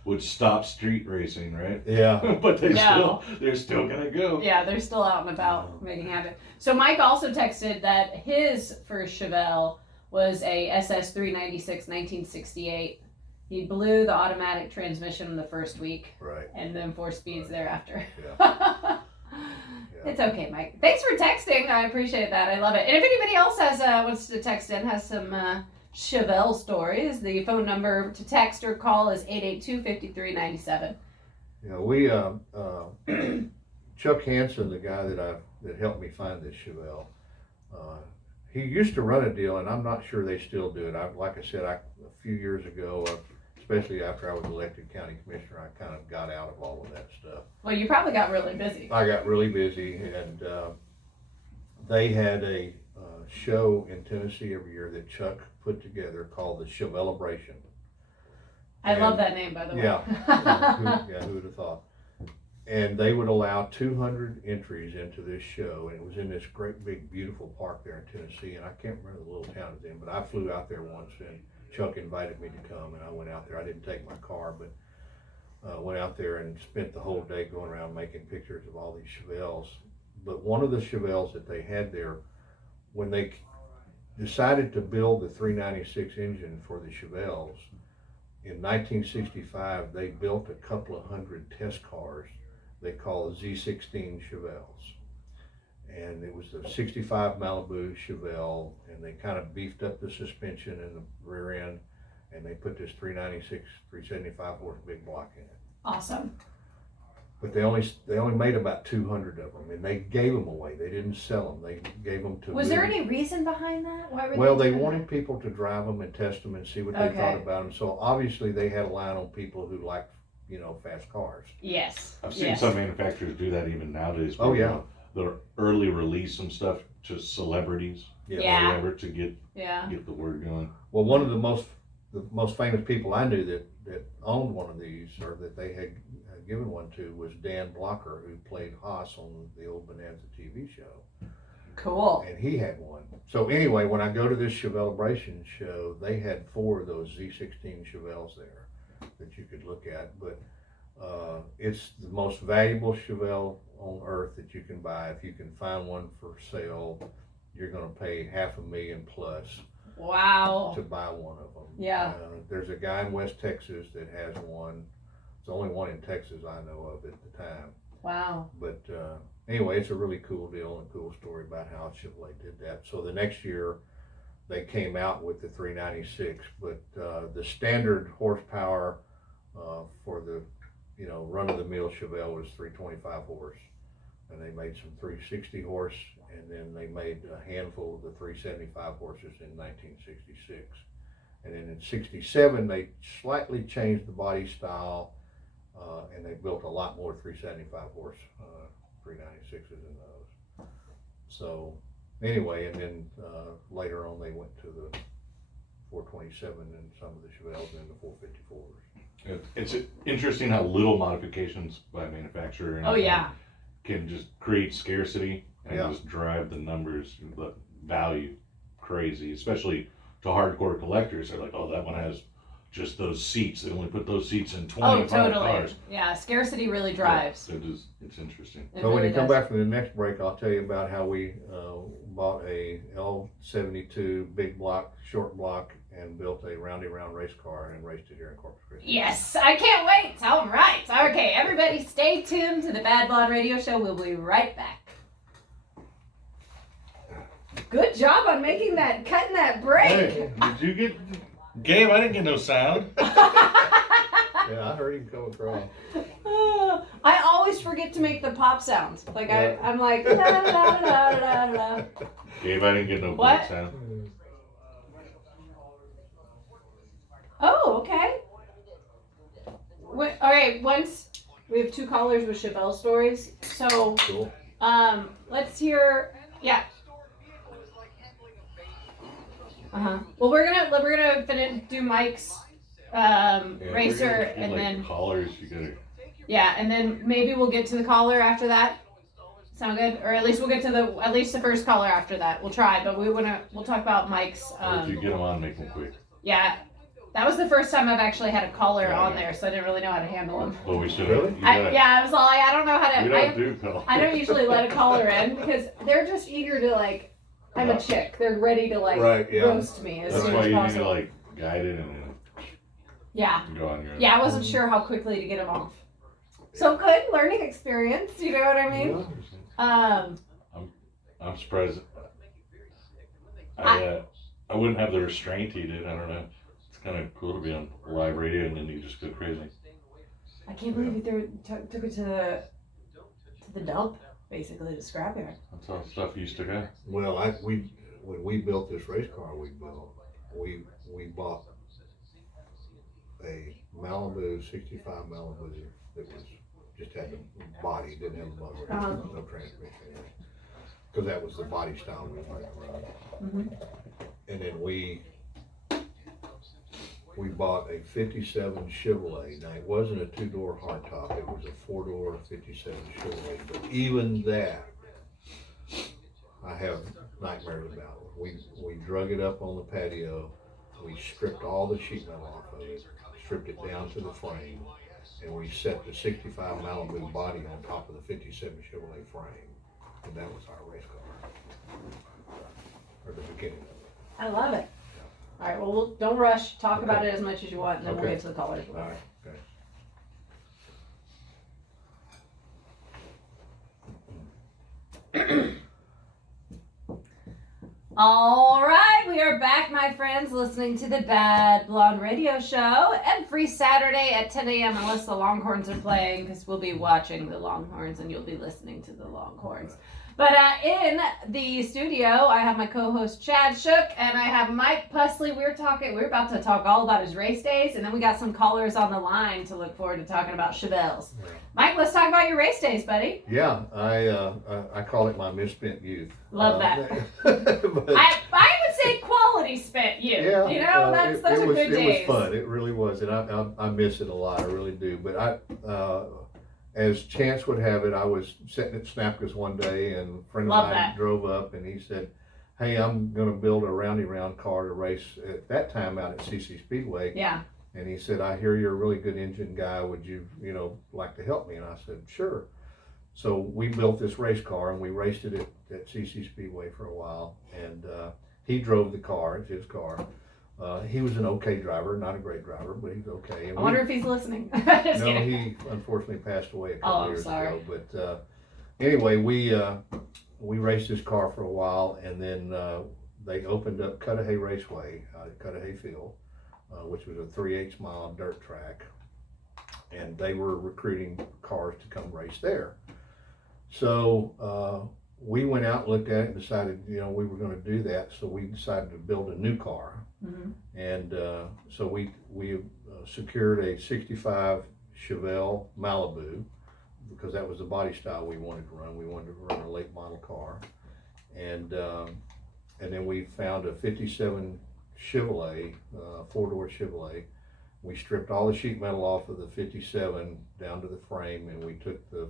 would stop street racing, right? Yeah. But No. they're still gonna go. Yeah, they're still out and about making happen. So Mike also texted that his first Chevelle was a SS 396 1968. He blew the automatic transmission in the first week, Right. and then 4 speeds thereafter. Yeah. It's okay, Mike. Thanks for texting. I appreciate that. I love it. And if anybody else wants to text in, has some Chevelle stories, the phone number to text or call is 882-5397. Yeah, we Chuck Hansen, the guy that helped me find this Chevelle, he used to run a deal, and I'm not sure they still do it. Like I said, a few years ago, especially after I was elected county commissioner, I kind of got out of all of that stuff. Well, you probably got really busy. I got really busy, and they had a show in Tennessee every year that Chuck put together called the Chevelle'bration. I love that name, by the way. Yeah, who would have thought? And they would allow 200 entries into this show, and it was in this great big beautiful park there in Tennessee, and I can't remember the little town it's in, but I flew out there once, and Chuck invited me to come, and I went out there. I didn't take my car, but went out there and spent the whole day going around making pictures of all these Chevelles. But one of the Chevelles that they had there, when they decided to build the 396 engine for the Chevelles, in 1965, they built a couple of hundred test cars they call Z16 Chevelles. And it was the 65 Malibu Chevelle, and they kind of beefed up the suspension and the rear end, and they put this 396, 375 horse big block in it. Awesome. But they only made about 200 of them, and they gave them away. They didn't sell them. They gave them to. Was there any reason behind that? Why were Well, they doing wanted that? people to drive them and test them and see what they Okay. thought about them. So obviously they had a line on people who liked, fast cars. Yes. I've seen yes. some manufacturers do that even nowadays. Oh, where yeah. they'll early release some stuff to celebrities Yeah. or whatever to get Yeah. the word going. Well, one of the most famous people I knew that owned one of these, or that they had given one to, was Dan Blocker, who played Haas on the old Bonanza TV show. Cool. And he had one. So anyway, when I go to this Chevelebration show, they had 4 of those Z16 Chevelles there that you could look at. But it's the most valuable Chevelle on earth that you can buy. If you can find one for sale, you're going to pay $500,000 plus. Wow. To buy one of them. Yeah. There's a guy in West Texas that has one. It's the only one in Texas I know of at the time. Wow. But anyway, it's a really cool deal and cool story about how Chevrolet did that. So the next year they came out with the 396, but the standard horsepower for the run-of-the-mill Chevelle was 325 horse, and they made some 360 horse, and then they made a handful of the 375 horses in 1966. And then in 67, they slightly changed the body style, and they built a lot more 375 horse 396s in those. So anyway, and then later on they went to the 427 and some of the Chevelles and the 454s. It's interesting how little modifications by manufacturer can just create scarcity and just drive the numbers, the value crazy, especially to hardcore collectors. They're like, oh, that one has just those seats. They only put those seats in 25 cars. Yeah, scarcity really drives. Yeah, it's interesting. So when you come back from the next break, I'll tell you about how we bought a L72 big block, short block, and built a round race car and raced it here in Corpus Christi. Yes, I can't wait. All right. Okay, everybody stay tuned to the Bad Blonde Radio Show. We'll be right back. Good job on cutting that break. Hey, did you get, Gabe, I didn't get no sound. Yeah, I heard him come across. I always forget to make the pop sounds. Like I'm like la la la la la la. Gabe, I didn't get no What? sound. Oh, okay. All right. Once we have 2 callers with Chevelle stories, so Cool. let's hear. Yeah. Well, we're gonna do Mike's racer, and then callers. You gotta. Yeah, and then maybe we'll get to the caller after that. Sound good? Or at least we'll get to the first caller after that. We'll try, but we'll talk about Mike's. Or if you get them on, make them quick. Yeah, that was the first time I've actually had a caller on there, so I didn't really know how to handle them. Well, we should. Really? I was like, I don't know how to. We don't do callers. I don't usually let a caller in because they're just eager to I'm a chick. They're ready to roast me as That's soon why as you possible. need to guide it and go on your own. Yeah, I wasn't sure how quickly to get them off. So good learning experience. You know what I mean? I'm surprised. I wouldn't have the restraint he did. I don't know. It's kind of cool to be on live radio and then you just go crazy. I can't believe you took it to the dump, basically, the scrapyard. That's all stuff used to go. Well, when we built this race car we bought a Malibu 65 Malibu that was just had the body, didn't have a motor, no transmission, because that was the body style we wanted to run. Mm-hmm. And then we bought a 57 Chevrolet. Now it wasn't a 2-door hardtop, it was a 4-door 57 Chevrolet, but even that I have nightmares about. We drug it up on the patio, we stripped all the sheet metal off of it, stripped it down to the frame, and we set the 65 Malibu body on top of the 57 Chevrolet frame, and that was our race car, or the beginning of it. I love it. All right, well, don't rush. Talk about it as much as you want, and then we'll get to the callers. All right, okay. All right, we are back, my friends, listening to the Bad Blonde Radio Show every Saturday at 10 a.m. unless the Longhorns are playing, because we'll be watching the Longhorns and you'll be listening to the Longhorns. But in the studio, I have my co-host Chad Shook and I have Mike Pusley. We're about to talk all about his race days, and then we got some callers on the line to look forward to talking about Chevelles. Yeah. Mike, let's talk about your race days, buddy. Yeah, I call it my misspent youth. Love that. I would say quality spent youth. Yeah, you know, that's a good day. It was fun. It really was, and I miss it a lot. I really do. But as chance would have it, I was sitting at Snapka's one day, and a friend of Love mine that. drove up, and he said, "Hey, I'm going to build a roundy round car to race at that time out at CC Speedway." Yeah. And he said, "I hear you're a really good engine guy. Would you, like to help me?" And I said, "Sure." So we built this race car, and we raced it at CC Speedway for a while. And he drove the car. It's his car. He was an okay driver, not a great driver, but he's okay. And I wonder if he's listening. Just no, kidding. he unfortunately passed away a Oh, couple I'm years sorry. ago. But anyway, we raced this car for a while, and then they opened up Cudahy Raceway out at Cudahy Field, which was a 3/8 mile dirt track, and they were recruiting cars to come race there. So we went out, looked at it, and decided, we were going to do that. So we decided to build a new car. Mhm. And so we secured a 65 Chevelle Malibu, because that was the body style we wanted to run. We wanted to run a late model car. And then we found a 57 Chevrolet, 4-door Chevrolet. We stripped all the sheet metal off of the 57 down to the frame, and we took the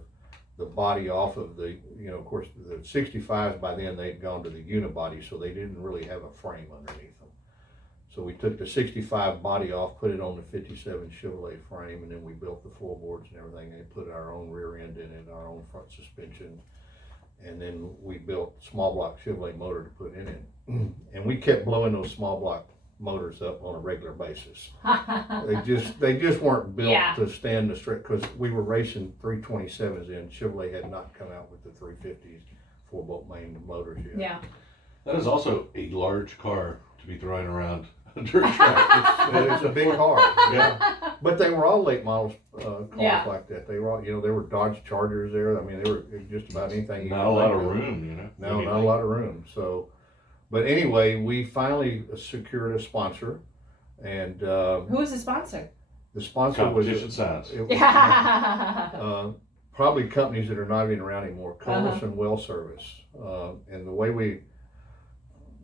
body off of the, of course, the 65s by then they'd gone to the unibody, so they didn't really have a frame underneath them. So we took the 65 body off, put it on the 57 Chevrolet frame, and then we built the floorboards and everything, and put our own rear end in it, our own front suspension. And then we built small block Chevrolet motor to put in it. And we kept blowing those small block motors up on a regular basis. They just weren't built Yeah. to stand the straight, because we were racing 327s in. Chevrolet had not come out with the 350s 4-bolt main motors yet. Yeah. That is also a large car to be throwing around a dirt track. It's a big car. Yeah. But they were all late models cars Yeah. like that. They were all, there were Dodge Chargers there. I mean, they were just about anything. you Not a could lot think of room, No, not a lot of room. So, but anyway, we finally secured a sponsor, and Who was the sponsor? the sponsor was Competition sounds. it was, Yeah. probably companies that are not even around anymore. Culberson Well Service, and the way we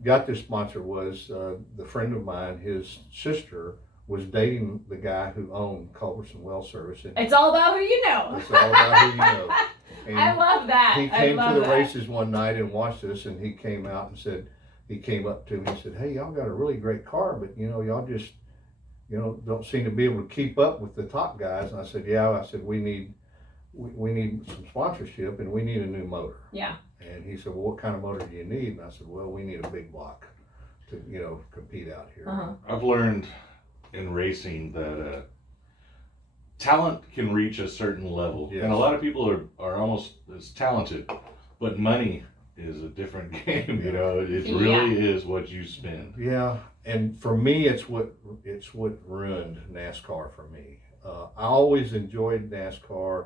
got this sponsor was the friend of mine, his sister was dating the guy who owned Culberson Well Service. And It's all about who you know. it's all about who you know. And I love that. he I came love to the that. races one night and watched us, and he came out and said, he came up to me and said, "Hey, y'all got a really great car, but y'all just, don't seem to be able to keep up with the top guys." And I said, "Yeah," I said, we need some sponsorship, and we need a new motor." Yeah. And he said, "Well, what kind of motor do you need?" And I said, "Well, we need a big block to, compete out here." Uh-huh. I've learned in racing that talent can reach a certain level, Yes. and a lot of people are almost as talented, but money is a different game. It Yeah. really is what you spend. Yeah, and for me, it's what ruined NASCAR for me. I always enjoyed NASCAR,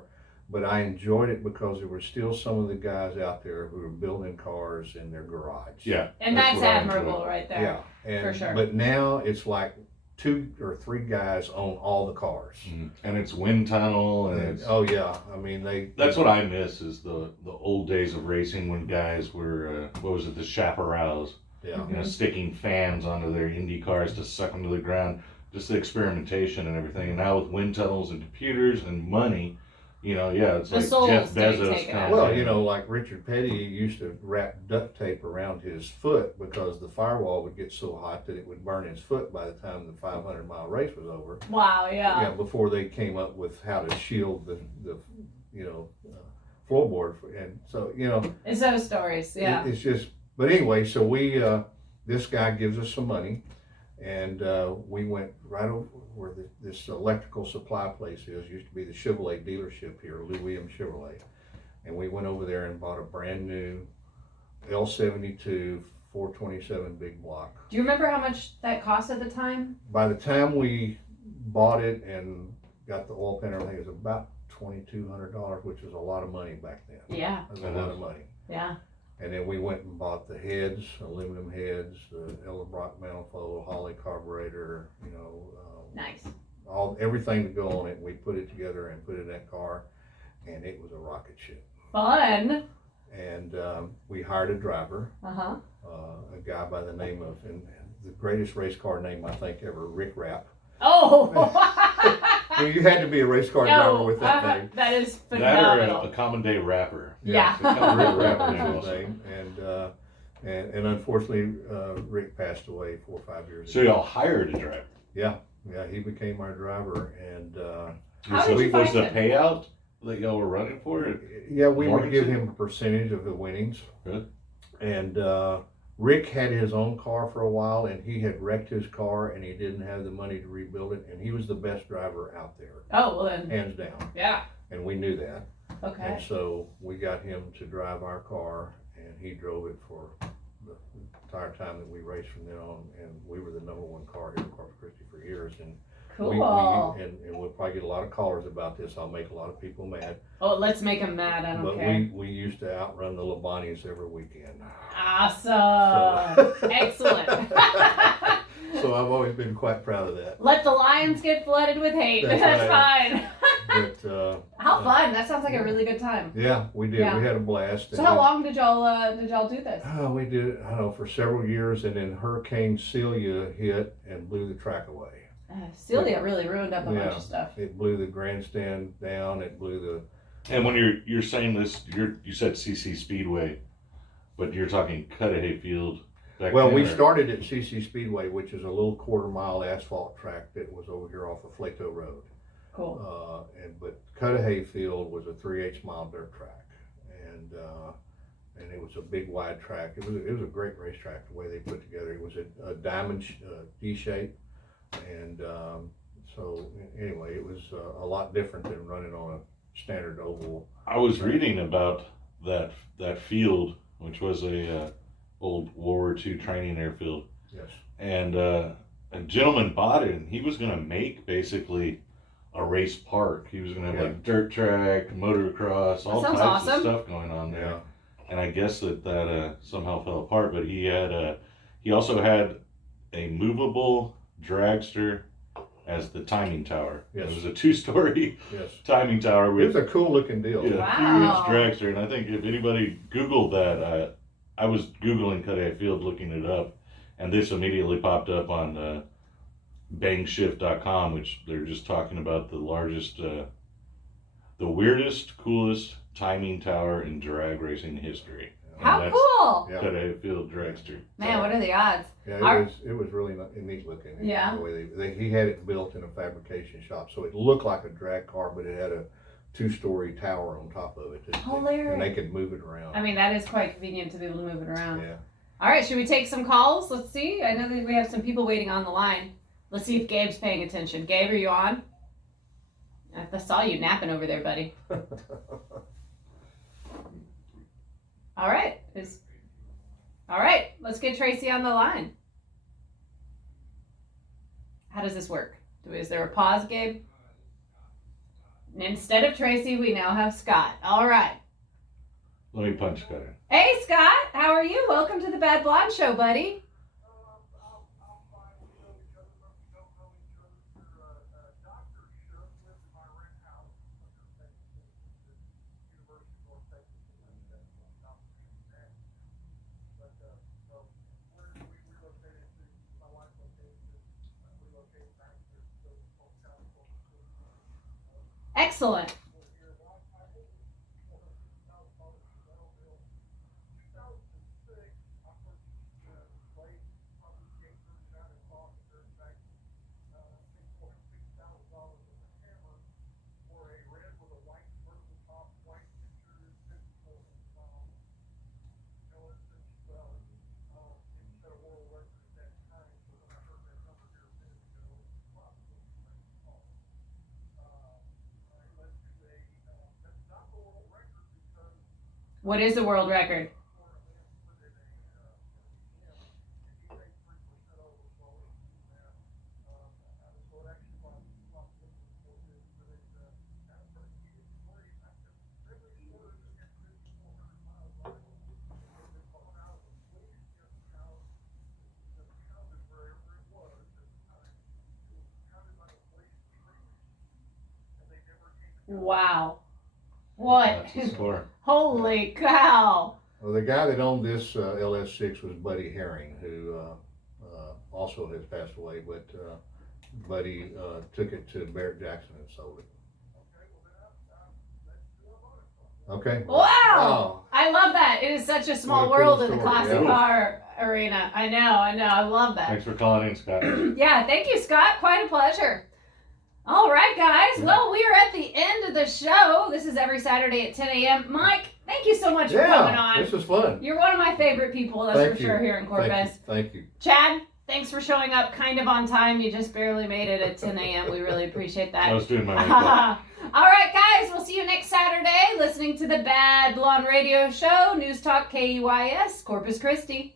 but I enjoyed it because there were still some of the guys out there who were building cars in their garage. Yeah, And that's what I admirable enjoy. right there. Yeah, and For sure. But now it's like 2 or 3 guys own all the cars. Mhm. And it's wind tunnel, and it's, Oh yeah, I mean that's what I miss is the old days of racing when guys were what was it, the chaparrals, Yeah. sticking fans onto their Indy cars to suck them to the ground, just the experimentation and everything. And now with wind tunnels and computers and money, it's The like soul's Jeff getting Bezos taken comes out. in. Well, like Richard Petty used to wrap duct tape around his foot because the firewall would get so hot that it would burn his foot by the time the 500-mile race was over. Wow, yeah. Before they came up with how to shield the floorboard, and so It's those stories, yeah. it's just. But anyway, so we this guy gives us some money, and we went right over where this electrical supply place is. Used to be the Chevrolet dealership here, Lou Williams Chevrolet, and we went over there and bought a brand new L72 427 big block. Do you remember how much that cost at the time? By the time we bought it and got the oil pan and everything, it was about $2,200, which was a lot of money back then. Yeah. That was a lot of money. Yeah. And then we went and bought the heads, aluminum heads, the Ellerbrock manifold, Holley carburetor, Nice. everything to go on it. We put it together and put it in that car, and it was a rocket ship. Fun. And we hired a driver, Uh-huh. a guy by the name of, and the greatest race car name I think ever, Rick Rapp. Oh! Well, you had to be a race car driver with that name. That is That phenomenal. or a common day rapper. Yeah. The common day Rick rapper was name his also. name, and unfortunately, Rick passed away 4 or 5 years So ago. y'all hired a driver. Yeah, he became our driver, and How So did you was find the him? payout that y'all were running for? yeah, we would give Warranted? him a percentage of the winnings. Good. And Rick had his own car for a while, and he had wrecked his car, and he didn't have the money to rebuild it, and he was the best driver out there, Oh, well then, hands down, yeah. and we knew that. Okay. And so we got him to drive our car, and he drove it for the entire time that we raced from then on, and we were the #1 car here in Corpus Christi for years. And Cool. and we'll probably get a lot of callers about this. I'll make a lot of people mad. Oh, let's make him mad. I don't But care. we used to outrun the Labanis every weekend. Awesome. So- Excellent. So I've always been quite proud of that. Let the lions get flooded with hate. That's That's right. fine. But How fun. That sounds like a really good time. yeah, we did. Yeah. We had a blast. So how long did y'all do this? We did it, I don't know, for several years, and then Hurricane Celia hit and blew the track away. Celia really ruined up a bunch Yeah. of stuff. It blew the grandstand down. It blew the. And when you're saying this, you said CC Speedway, but you're talking Cudahy Field. Back Well, then, we or- started at CC Speedway, which is a little quarter-mile asphalt track that was over here off of Flato Road. Cool. But Cudahy Field was a 3/8 mile dirt track, and it was a big wide track. It was a great racetrack the way they put it together. It was a diamond D shape, and so anyway, it was a lot different than running on a standard oval. I was reading about that field, which was a old World War II training airfield, Yes. and a gentleman bought it, and he was going to make basically a race park. He was going to have like dirt track, motocross, all That sounds types awesome. of stuff going on there. Yeah. And I guess that somehow fell apart. But he also had a movable dragster as the timing tower. Yes. It was a 2-story Yes. timing tower It was with a cool looking deal. a Wow. huge dragster. And I think if anybody Googled that, I was Googling Cudahy Field, looking it up, and this immediately popped up on bangshift.com, which they're just talking about the largest, the weirdest, coolest timing tower in drag racing history. And How that's cool. Yeah. Cudahy Field dragster. Man, what are the odds? Yeah, it was really neat looking. Yeah. The way he had it built in a fabrication shop, so it looked like a drag car, but it had a 2-story tower on top of it. Hilarious. And they could move it around. I mean, that is quite convenient to be able to move it around. Yeah. All right, should we take some calls? Let's see. I know that we have some people waiting on the line. Let's see if Gabe's paying attention. Gabe, are you on? I saw you napping over there, buddy. All right. All right, let's get Tracy on the line. How does this work? Is there a pause, Gabe? Instead of Tracy, we now have Scott. All right. Let me punch Cudahy. Hey, Scott. How are you? Welcome to the Bad Blonde Show, buddy. I'm fine. We know each other, but we don't know each other. Your doctor should live in my rent house under Texas, the University of North Texas, and that's doctor should. But so we relocated to my wife located to relocated back to Polk County, Corpus Christi. Excellent. We're here. Well, I think it's $450,000 Chevelle bill. 2006, I purchased blade, probably came through down in Boston, dirt back. I think $450,000 with a hammer for a red with a white vertical top, white interior, 54 inch Chevelle instead of world record at that time. So when I heard that number here a minute ago, it's probably a call. Let's do that's not the world record because What is the world record? Wow. What? That's the score. Holy cow. Well, the guy that owned this LS6 was Buddy Herring, who also has passed away. But Buddy took it to Barrett Jackson and sold it. Okay. Wow! I love that. It is such a small What a cool world in the story, classic yeah. car arena. I know. I love that. Thanks for calling in, Scott. Yeah, thank you, Scott. Quite a pleasure. All right, guys. Well, we are at the end of the show. This is every Saturday at 10 a.m. Mike, thank you so much for coming on. This was fun. You're one of my favorite people, that's Thank for you. sure, here in Corpus. Thank you. Chad, thanks for showing up kind of on time. You just barely made it at 10 a.m. We really appreciate I that. was doing my makeup. All right, guys. We'll see you next Saturday listening to the Bad Blonde Radio Show, News Talk KUYS, Corpus Christi.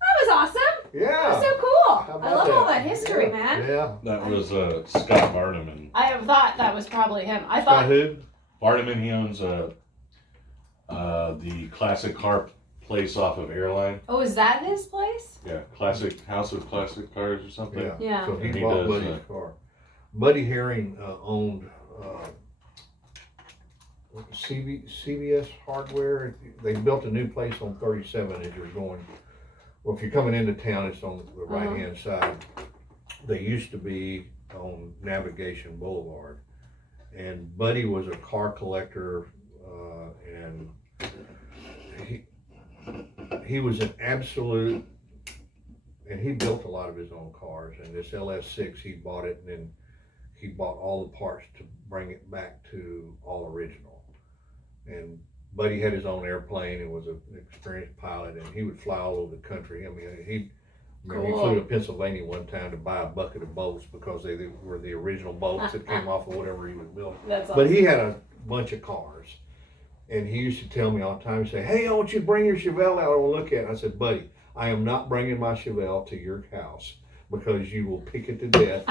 That was awesome. That Yeah. was so cool. How I about love all that? that history, Yeah. man. Yeah. That was Scott Vardaman. I have thought that was probably him. I Scott thought. who? Vardaman, he owns the classic car place off of Airline. Oh, is that his place? Yeah, classic House of Classic Cars or something. Yeah. Yeah. So he He bought does, Buddy's car. Buddy Herring owned CVS Hardware. They built a new place on 37 as you're going. Well, if you're coming into town, it's on the right-hand side. They used to be on Navigation Boulevard. And Buddy was a car collector, and he was an absolute, and he built a lot of his own cars. And this LS6, he bought it, and then he bought all the parts to bring it back to all original. And Buddy had his own airplane and was an experienced pilot, and he would fly all over the country. I mean, he flew to Pennsylvania one time to buy a bucket of bolts because they were the original bolts that came off of whatever he was building. That's awesome. But he had a bunch of cars, and he used to tell me all the time, he'd say, "Hey, I want you to bring your Chevelle out and look at it." I said, "Buddy, I am not bringing my Chevelle to your house because you will pick it to death."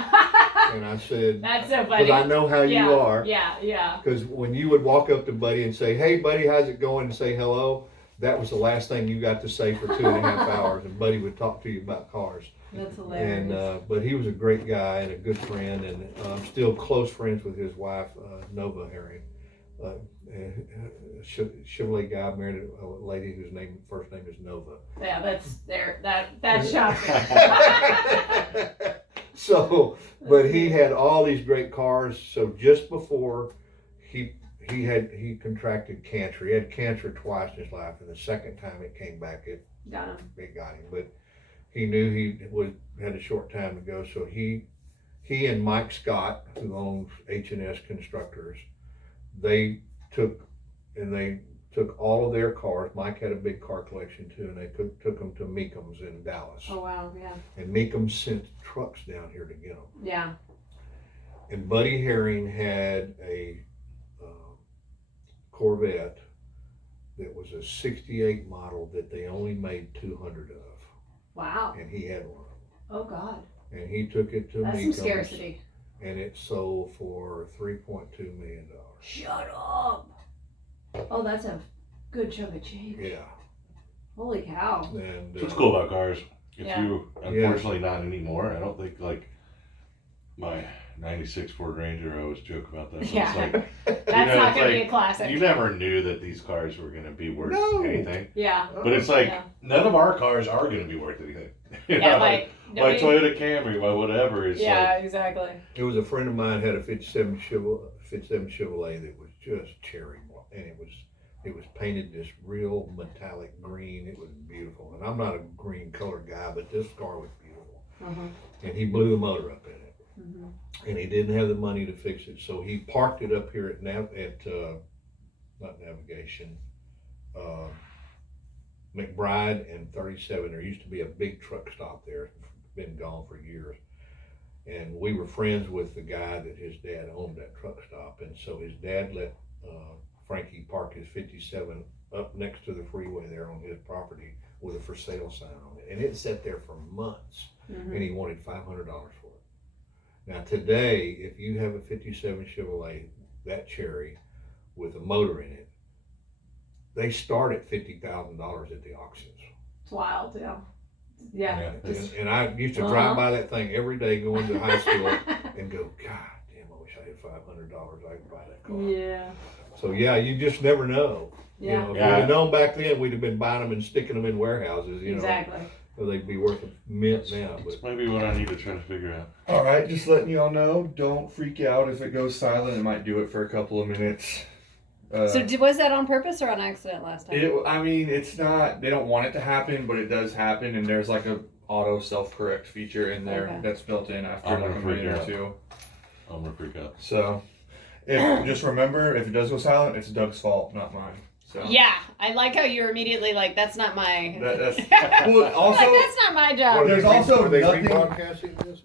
And I said, That's so funny. "Because I know how you are." Yeah. Because when you would walk up to Buddy and say, "Hey, Buddy, how's it going?" and say hello, that was the last thing you got to say for 2.5 hours, and Buddy would talk to you about cars. That's hilarious. And but he was a great guy and a good friend, and I'm still close friends with his wife, Nova Herring. Chevrolet guy married a lady whose first name is Nova. Yeah, that's shocking. So, but he had all these great cars. So just before he contracted cancer, he had cancer twice in his life, and the second time it came back, it got him. But he knew he had a short time to go, so he and Mike Scott, who owns H&S Constructors, they took all of their cars. Mike had a big car collection too, and they took them to Meekham's in Dallas. Oh wow, yeah. And Meekham's sent trucks down here to get them. Yeah. And Buddy Herring had a Corvette that was a 68 model that they only made 200 of. Wow. And he had one. Oh God. And he took it to That's some Meekham's, scarcity. and it sold for $3.2 million. Shut up. Oh, that's a good chunk of change. Yeah. Holy cow. And What's cool about cars, Yeah. unfortunately not anymore, I don't think, like, my 96 Ford Ranger, I always joke about that. But Yeah. It's like, That's not it's going to be like, a classic. you never knew that these cars were going to be worth No. anything. Yeah. But it's like, Yeah. none of our cars are going to be worth anything. You Yeah, know, like, my Toyota Camry, my whatever, is yeah, like, exactly. it was a friend of mine had a 57 Chevrolet that was just cherry, and it was painted this real metallic green. It was beautiful, and I'm not a green color guy, but this car was beautiful. Uh-huh. And he blew the motor up in it, Mm-hmm. and he didn't have the money to fix it, so he parked it up here at not Navigation, McBride and 37. There used to be a big truck stop there. It's been gone for years. And we were friends with the guy that his dad owned that truck stop. And so his dad let Frankie park his 57 up next to the freeway there on his property with a for sale sign on it. And it sat there for months, Mm-hmm. and he wanted $500 for it. Now today, if you have a 57 Chevrolet, that Cherry, with a motor in it, they start at $50,000 at the auctions. It's wild, yeah. Yeah. And I used to drive by that thing every day going to high school and go, God damn, I wish I had $500. I could buy that car. Yeah. So yeah, you just never know. Yeah. You know, if we'd have known back then, we'd have been buying them and sticking them in warehouses. You Exactly. know, So they'd be worth a mint now. But That's maybe what I need to try to figure out. All right, just letting you all know, don't freak out if it goes silent. It might do it for a couple of minutes. Was that on purpose or on accident last time? I mean, it's not. They don't want it to happen, but it does happen, and there's like a auto self-correct feature in there Okay. that's built in after I'm like a gonna freak minute or out. two. I'm gonna freak out. So, just remember, if it does go silent, it's Doug's fault, not mine. So Yeah, I like how you're immediately like, that's not my. that's well. Also, like, that's not my job. there's also are they nothing. rebroadcasting this? Is